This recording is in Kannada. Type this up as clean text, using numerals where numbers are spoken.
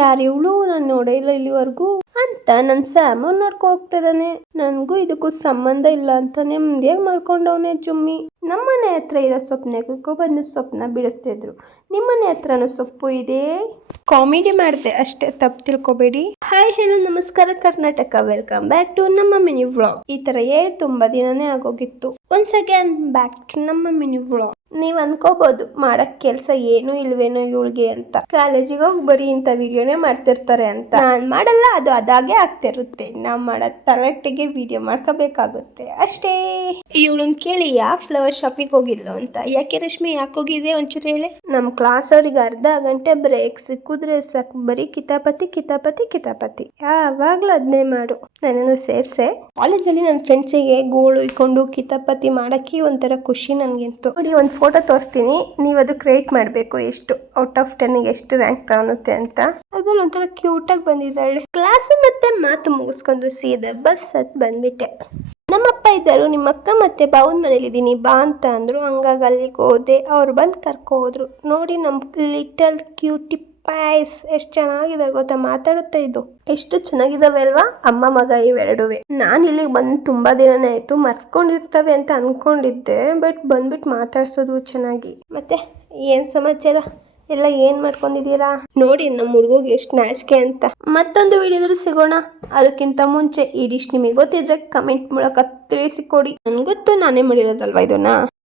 ಯಾರು ಇವಳು ನಾನು ನೋಡೇ ಇಲ್ಲ ಇಲ್ಲಿವರೆಗೂ ಅಂತ ನನ್ನ ಸ್ಯಾಮ ನೋಡ್ಕೊ ಹೋಗ್ತಿದ್ದಾನೆ. ನನ್ಗೂ ಇದಕ್ಕೂ ಸಂಬಂಧ ಇಲ್ಲ ಅಂತ ನೆಮ್ಮದಿಯಾಗಿ ಮಲ್ಕೊಂಡವನೇ ಜುಮ್ಮಿ. ನಮ್ಮನೆ ಹತ್ರ ಇರೋ ಸೊಪ್ಪನೆಗೂ ಬಂದು ಸೊಪ್ಪನ್ನ ಬಿಡಿಸ್ತಿದ್ರು. ನಿಮ್ಮನೆ ಹತ್ರನೂ ಸೊಪ್ಪು ಇದೆ. ಕಾಮಿಡಿ ಮಾಡಿದೆ ಅಷ್ಟೇ, ತಪ್ಪು ತಿಳ್ಕೊಬೇಡಿ. ಹಾಯ್ ಹೆಲೋ ನಮಸ್ಕಾರ ಕರ್ನಾಟಕ, ವೆಲ್ಕಮ್ ಬ್ಯಾಕ್ ಟು ನಮ್ಮ ಮಿನಿ ವ್ಲಾಗ್. ಈ ತರ ತುಂಬಾ ದಿನನೇ ಆಗೋಗಿತ್ತು. ಒನ್ಸ್ ಅಗೇನ್ ಬ್ಯಾಕ್ ಟು ನಮ್ಮ ಮಿನಿ ವ್ಲಾಗ್. ನೀವ್ ಅನ್ಕೋಬಹುದು ಮಾಡಕ್ ಕೆಲ್ಸ ಏನು ಇಲ್ವೇನೋ ಇವಳಿಗೆ ಅಂತ. ಕಾಲೇಜಿಗೆ ಹೋಗಿ ಬರೀ ಇಂಥ ವಿಡಿಯೋನೇ ಮಾಡ್ತಿರ್ತಾರೆ ಅಂತ. ನಾನ್ ಮಾಡಲ್ಲ, ಅದು ಅದಾಗೆ ಆಗ್ತಿರುತ್ತೆ. ನಾವ್ ಮಾಡದ್ ಕರೆಕ್ಟಿಗೆ ವಿಡಿಯೋ ಮಾಡ್ಕೋಬೇಕಾಗುತ್ತೆ ಅಷ್ಟೇ. ಇವಳನ್ ಕೇಳಿ ಯಾಕೆ ಫ್ಲವರ್ ಶಾಪಿಗೆ ಹೋಗಿದ್ಲು ಅಂತ. ಯಾಕೆ ರಶ್ಮಿ ಯಾಕೆ ಹೋಗಿದ್ದೆ ಒಂಚೂರು ಹೇಳಿ. ನಮ್ ಕ್ಲಾಸ್ ಅವ್ರಿಗೆ ಅರ್ಧ ಗಂಟೆ ಬ್ರೇಕ್ ಸಿಕ್ಕಿದ್ರೆ ಸಾಕು, ಬರೀ ಕಿತಾಪತಿ ಕಿತಾಪತಿ ಕಿತಾಪತಿ. ಯಾವಾಗ್ಲೂ ಅದನ್ನೇ ಮಾಡು. ನನ್ನನ್ನು ಸೇರ್ಸೆ. ಕಾಲೇಜಲ್ಲಿ ನನ್ನ ಫ್ರೆಂಡ್ಸಿಗೆ ಗೋಳು ಇಟ್ಕೊಂಡು ಕಿತಾಪತಿ ಮಾಡಕ್ಕೆ ಒಂಥರ ಖುಷಿ ನನ್ಗೆಂತು. ನೋಡಿ ಒಂದು ಫೋಟೋ ತೋರಿಸ್ತೀನಿ, ನೀವು ಅದು ಕ್ರಿಯೇಟ್ ಮಾಡಬೇಕು. ಎಷ್ಟು ಔಟ್ ಆಫ್ 10 ಎಷ್ಟು ರ್ಯಾಂಕ್ ತಗೊಳುತ್ತೆ ಅಂತ. ಅದ್ರಲ್ಲಿ ಒಂಥರ ಕ್ಯೂಟ್ ಆಗಿ ಬಂದಿದ್ದಾಳೆ. ಕ್ಲಾಸ್ ಮತ್ತೆ ಮಾತು ಮುಗಿಸ್ಕೊಂಡು ಸೀದಾ ಬಸ್ ಹತ್ ಬಂದ್ಬಿಟ್ಟೆ. ನಮ್ಮಪ್ಪ ಇದ್ದರು, ನಿಮ್ಮ ಅಕ್ಕ ಮತ್ತೆ ಬಾವನ್ ಮನೇಲಿ ಇದೀನಿ ಬಾ ಅಂತ ಅಂದ್ರು. ಹಂಗಾಗಿ ಅಲ್ಲಿಗೆ ಹೋದೆ. ಅವ್ರು ಬಂದು ಕರ್ಕೊ ಹೋದ್ರು. ನೋಡಿ ನಮ್ ಲಿಟಲ್ ಕ್ಯೂಟಿ ಪಾಯ್ಸ್ ಎಷ್ಟು ಚೆನ್ನಾಗಿದೆ ಗೊತ್ತಾ. ಮಾತಾಡುತ್ತೆ ಇದು. ಎಷ್ಟು ಚೆನ್ನಾಗಿದಾವೆ ಅಲ್ವಾ ಅಮ್ಮ ಮಗ ಇವೆರಡುವೆ. ನಾನು ಇಲ್ಲಿಗೆ ಬಂದು ತುಂಬಾ ದಿನನೇ ಆಯ್ತು. ಮರ್ತ್ಕೊಂಡಿರ್ತವೆ ಅಂತ ಅನ್ಕೊಂಡಿದ್ದೆ, ಬಟ್ ಬಂದ್ಬಿಟ್ಟು ಮಾತಾಡ್ಸೋದು ಚೆನ್ನಾಗಿ. ಮತ್ತೆ ಏನ್ ಸಮಾಚಾರ ಎಲ್ಲ ಏನ್ ಮಾಡ್ಕೊಂಡಿದ್ದೀರಾ ನೋಡಿ. ನಮ್ಮ ಹುಡುಗಿಗೆ ಎಷ್ಟು ನಾಚಿಕೆ ಅಂತ. ಮತ್ತೊಂದು ವಿಡಿಯೋದಲ್ಲಿ ಸಿಗೋಣ. ಅದಕ್ಕಿಂತ ಮುಂಚೆ ಈ ಡಿಶ್ ನಿಮಗೆ ಗೊತ್ತಿದ್ರೆ ಕಮೆಂಟ್ ಮೂಲಕ ತಿಳಿಸಿಕೊಡಿ. ನನ್ಗೊತ್ತು, ನಾನೇ ಮಾಡಿರೋದಲ್ವಾ ಇದನ್ನ.